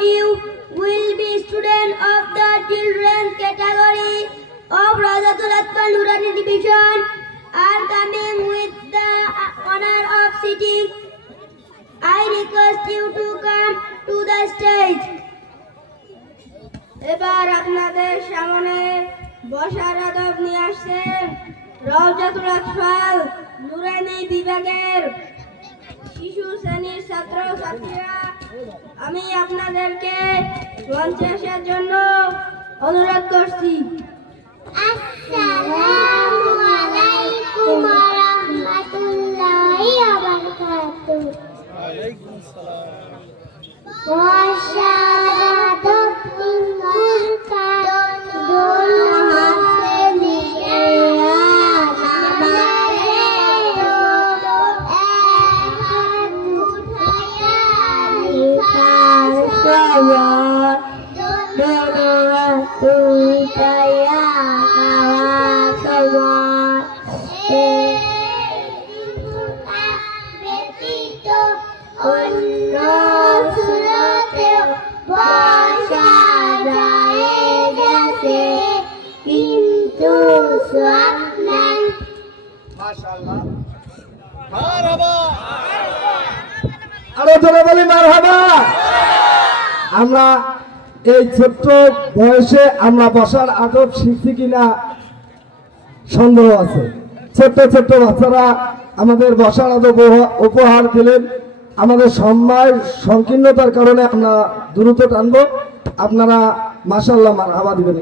you will be student of the children category of Razatul Atfal Nurani Division are coming with the honor of sitting. I request you to come to the stage. এবার আপনাদের সামনে বসার আদব নিয়ে আসছেন রাজাতুল আতফাল নুরানি বিভাগের শিশু শ্রেণীর ছাত্র ছাত্রীরা। আমি আপনাদেরকে মঞ্চে আসার জন্য অনুরোধ করছি। আসসালামু আলাইকুম ওয়া রাহমাতুল্লাহি ওয়া বারাকাতুহু। ওয়ালাইকুম আসসালাম। আরো জোরে বলি মারহাবা। আমরা এই ছোট্ট বয়সে আমরা বসার আদব শিখছি কিনা সন্দেহ আছে। ছোট্ট ছোট্ট বাচ্চারা আমাদের বসার আদব উপহার দিলেন। আমাদের সময় সংকীর্ণতার কারণে আমরা দ্রুত টানবো। আপনারা মাশাআল্লাহ মারহাবা দিবেন।